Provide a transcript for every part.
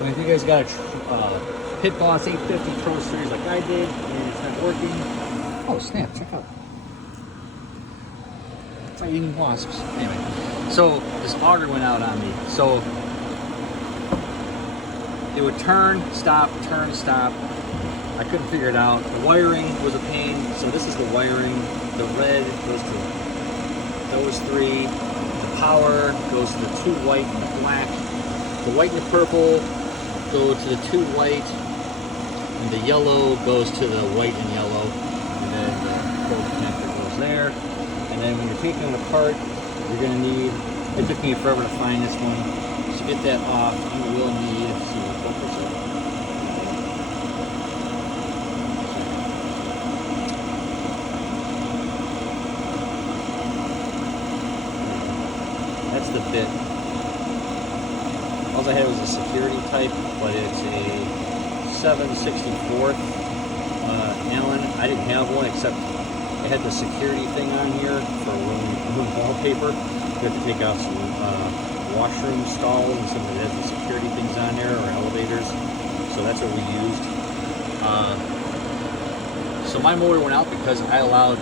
And if you guys got a Pit Boss 850 Pro Series like I did, and it's not working, oh snap! Check out fighting wasps. Anyway, so this auger went out on me. So it would turn, stop, turn, stop. I couldn't figure it out. The wiring was a pain. So this is the wiring. The red goes to those three. The power goes to the two white and the black. The white and the purple go to the two white, and the yellow goes to the white and yellow. And then the probe connector goes there. And then when you're taking it apart, you're gonna need, it took me forever to find this one. To get that off, you will need, let's see, focus it. That's the bit. All I had was a security type, but it's a 7/64 Allen. I didn't have one except it had the security thing on here for room wallpaper. You have to take out some washroom stalls and some that has the security things on there, or elevators. So that's what we used. So my motor went out because I allowed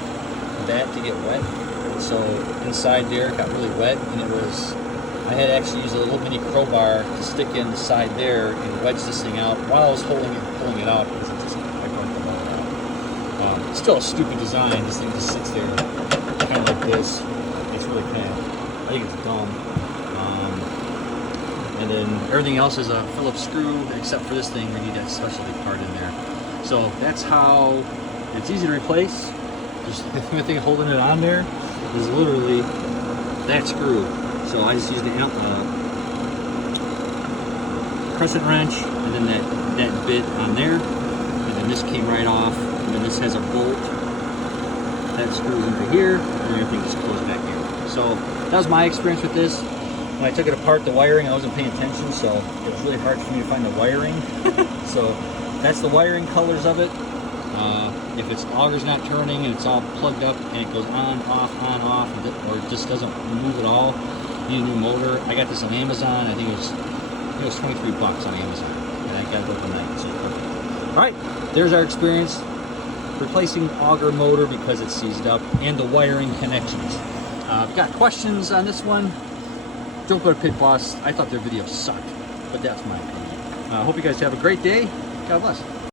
that to get wet. So inside there it got really wet, and it was, I had to actually use a little mini crowbar to stick in the side there and wedge this thing out while I was holding it and pulling it out, because it just, I broke the motor out. It's still a stupid design. This thing just sits there kind of like this. It's really kind of, I think it's dumb. And then everything else is a Phillips screw, except for this thing. We need that specialty part in there. So that's how it's easy to replace. Just the only thing holding it on there is literally that screw. So I just used the crescent wrench, and then that bit on there, and then this came right off, and then this has a bolt that screws into here, and everything just goes back here. So that was my experience with this. When I took it apart, the wiring, I wasn't paying attention, so it was really hard for me to find the wiring. So that's the wiring colors of it. If its auger's not turning and it's all plugged up and it goes on, off, or it just doesn't move at all, you need a new motor. I got this on Amazon. I think it was 23 bucks on Amazon, and I got it overnight. So perfect. All right, there's our experience replacing auger motor because it's seized up, and the wiring connections. Got questions on this one? Don't go to Pit Boss. I thought their video sucked, but that's my opinion. I hope you guys have a great day. God bless.